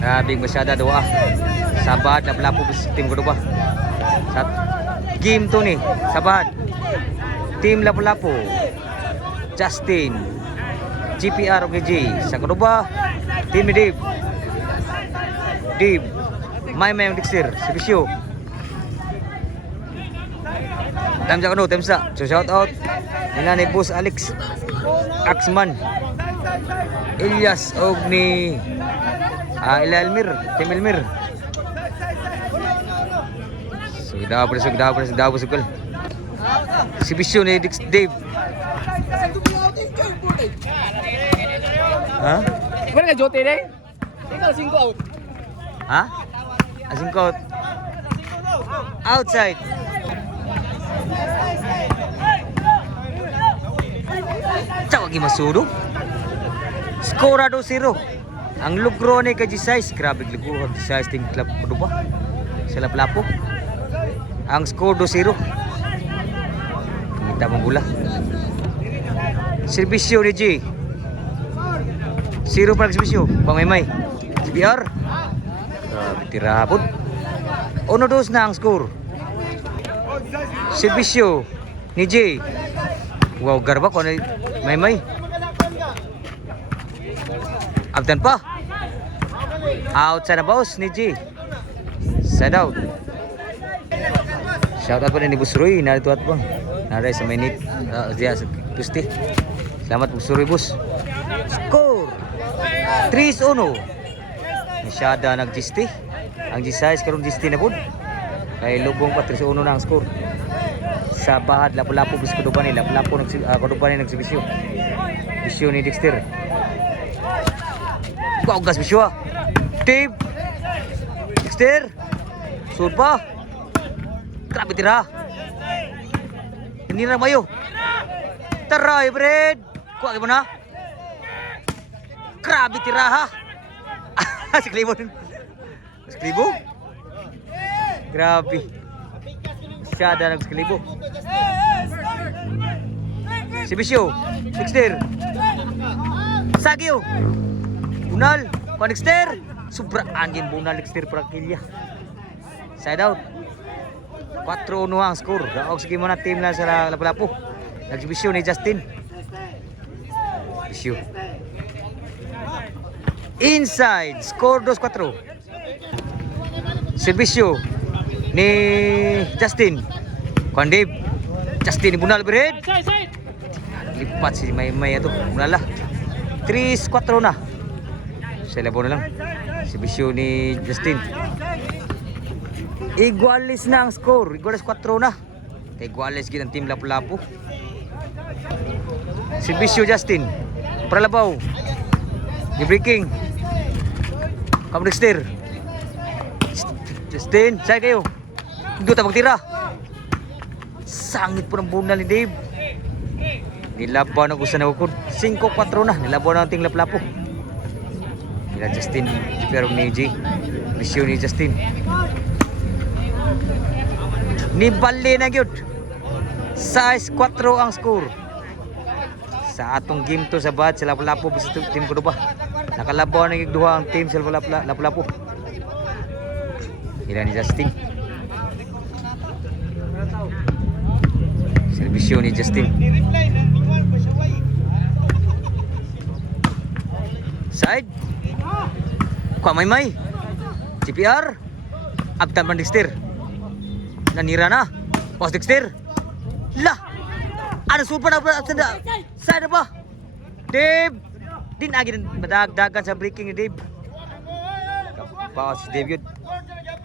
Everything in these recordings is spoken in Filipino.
Grabe masyada doa. Sabad na pala po tim ko ba. Sa game to ni Sabad. Team Lapu-Lapu. Justin. GPR OKG. Sa ba? Team ni Dave. Dave. May yung Dixter. Servisyo. Time sa time sa. So shout out. Nila ni Boss Alex. Axman. Elias og ni Elmir. Team Elmir. Sudah bersugul. Servisyo ni Dave. Ha? Mana ka jote deh? Tinggal 5 out. Ha? Asing out. Outside. Cawa lagi masudo. Skora 2-0. Ang lugro ni kay G6. Grabe lugro ang G6 ting club kudo ba? Sa Lapu-Lapu. Ang score 2-0. Kita mong bola. Servisyo ni G. 0 para servisyo. Pangmaymay. GPR. Grabe tirapon. 1-2 na ang score. Servisyo ni J. Wow, garba ko na may. Abdan pa. Outside na boss ni J. Side out. Shout out pa ni Busroy. Narito at bang. Naray sa minute. Diya sa Tuesday. Selamat Busroy bus. Score 3-1. Masyada nag-G-Sti. Ang G6 karon G-Sti na po. Kay lubong pa 3-1 na ang score. Sa Bahad Lapu-Lapu bis kuduban ni Lapu-Lapu kuduban ni nagsibisyo. Bisyo ni Dexter. Gas bisyo. Dave. Dexter. Sud pa. Grabe tira. Ini na mayo. Taray Fred. Kuha mo na. Grabe tira ha. Si Klibo. Si Klibo. Grabe. Masyada nagsklibo. Si Bisyo. Dexter. Sagyo. Bunal. Kung Dexter. Sobra angin bunal Dexter Prakilya. Side out. 4-1 ang score. Daog sige mo na team na sa Lapu-Lapu. Nagsibisyo ni Justin. Bisyo. Inside. Score 2-4. Servisyo ni Justin. Kondib. Justin ni Bunal bered. Lipat si May ito. Bunal lah. 3-4 na. Sa labo na lang. Servisyo ni Justin. Igualis na ang score. Igualis 4 na. Igualis gid ang team Lapu-Lapu. Servisyo Justin. Pralabaw. Ni breaking. Kam Dexter. Justin, saya kayo. Hindi ta magtira. Sangit po ng bunal ni Dave. Nilabaw na gusto na ukod. 5-4 na. Nilabaw na ang ting Lapu-Lapu. Nila Justin. Pero ni J. Misyon ni Justin. Nibali na yun. 6-4 ang score. Sa atong game to sa Bahad sa Lapu-Lapu. Bisa team ko ba? Nakalabaw na yung duha ang team sa Lapu-Lapu. Ila ni Justin. Servisyo ni Justin. Side. Kuha may. GPR. Abtan man Dexter. Nanira na. Pas Dexter. Lah. Ano sulpa na abtan na. Side na ba? Dave. Din agi madagdagan sa breaking ni Dave. Kapawas si Dave yun.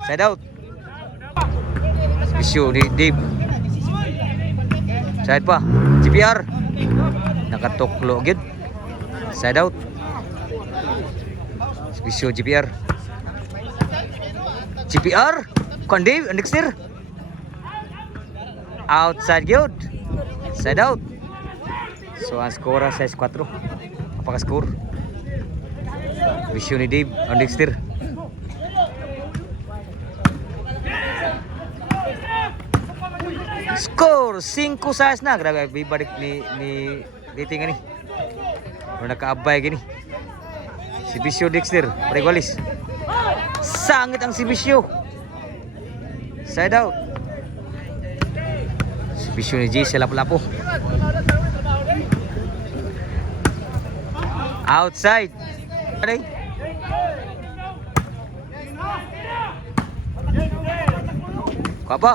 Side out. Bisyo ni Dave. Side pa. GPR. Nakatuklo agad. Side out. Bisyo GPR. GPR. Kon Dave. Dexter. Outside good. Side out. So ang score 6-4. Apaka-score. Bisyo ni Dave. Dexter. Score 5-6 na. Grabe balik ni dating ni. Pero nakaabay gini. Si Bisyo Dexter, pre-goalis. Sangit ang Sibisyo. Side out. Sibisyo ni G sa lapu-lapu. Outside. Aray. Kuha pa.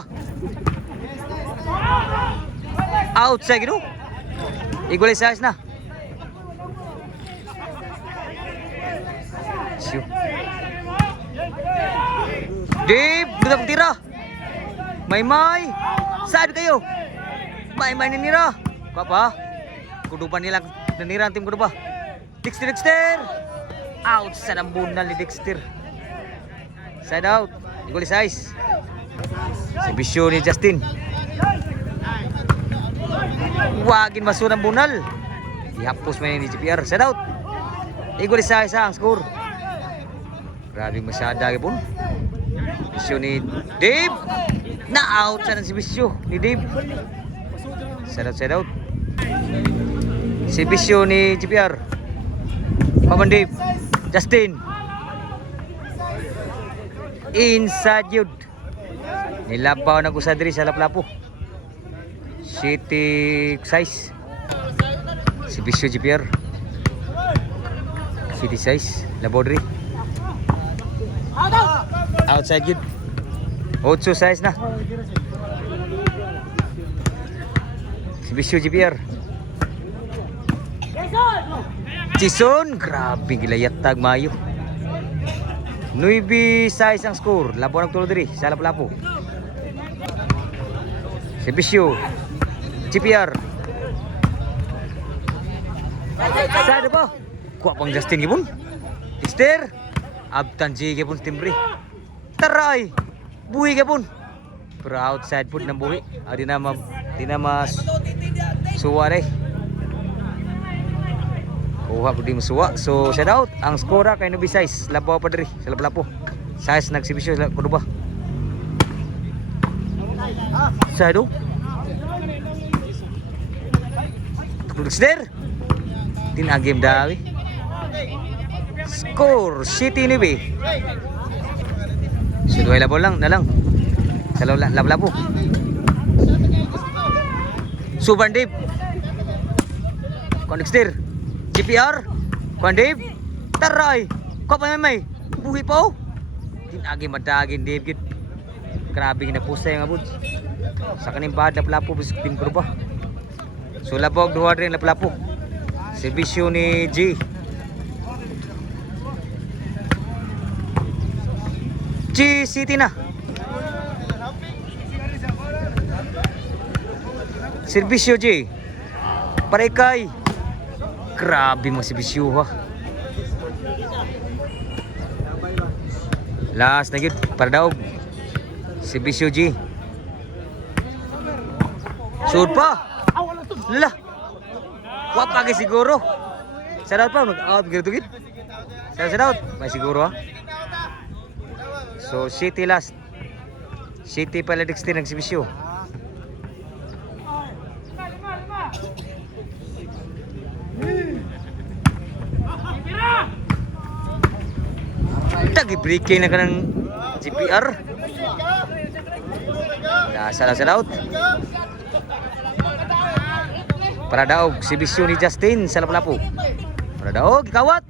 Outside gitu. Equalize na. Siyo. Deep, budak tira. May. Saan kayo? May ninira. Kuha pa. Kuduban nila nanira ang tim kuduba. Dexter. Out sa nambunal ni Dexter. Side out. Equalize. Sibisyo ni Justin. Wagin maso ng bunal. Ihapos man ni GPR. Side out. Equalize ang score. Grabe masyada gipon. Sibisyo ni Dave. Na out sa ng Sibisyo ni Dave. Side out. Sibisyo ni GPR. Paman Dave. Justin. Inside yun. Nilabaw na ko sa diri sa laplapo. City size. Sibisyo GPR. City size. Labaw diri. Outside yun. 8 size na. Sibisyo GPR. Chison, grabe gilayat tag mayo. 9 size ang score. Labaw nagtulo diri sa lapu-lapu. Sibisyo GPR. Saan ba? Kuha pang Justin gipon. Dexter. Abtan G gipon timbre. Taray. Buhi gipon. Pero outside pud ng buhi. Di na mas suwa dai. Kuha po di masuwa. So, shout out. Ang score kay Nubi size. Labaw pa diri. Sa lapu-lapu. Size nagsibisyo sa kuduba. Side out. Dexter. Tinagim dawi. Score. City Nubi. Suduay labaw lang. Na lang. Sa lapu-lapu. Suban Dave. Dexter. GPR, Kuan Dave, taray, ko pa may, buhi pa oh. Tinagi madagin Dave gid. Grabe ginapusay nga bud. Sa kaning bad na plapo bisig tim ko ba. So labog duha rin na plapo. Sibisyo ni G. G City na. Sibisyo G. Parekay. Grabe mo si Bisyo ha. Last na gid para daog. Si Bisyo G. Sud pa. Lala. Wa pa kay siguro. Shout pa nag-out gid gid. Shout out. May siguro ha. So City last. City pala Dexter ng si Bisyo. Tagi-breaking na ka ng GPR. Nasa out. Para daog, Sibisyo ni Justin sa lapu-lapu. Para daog, ikawat.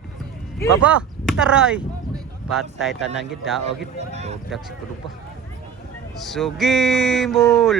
Baba, taray. Patay tanang gid daog gid. Dogdak si kudupa. Sugimol.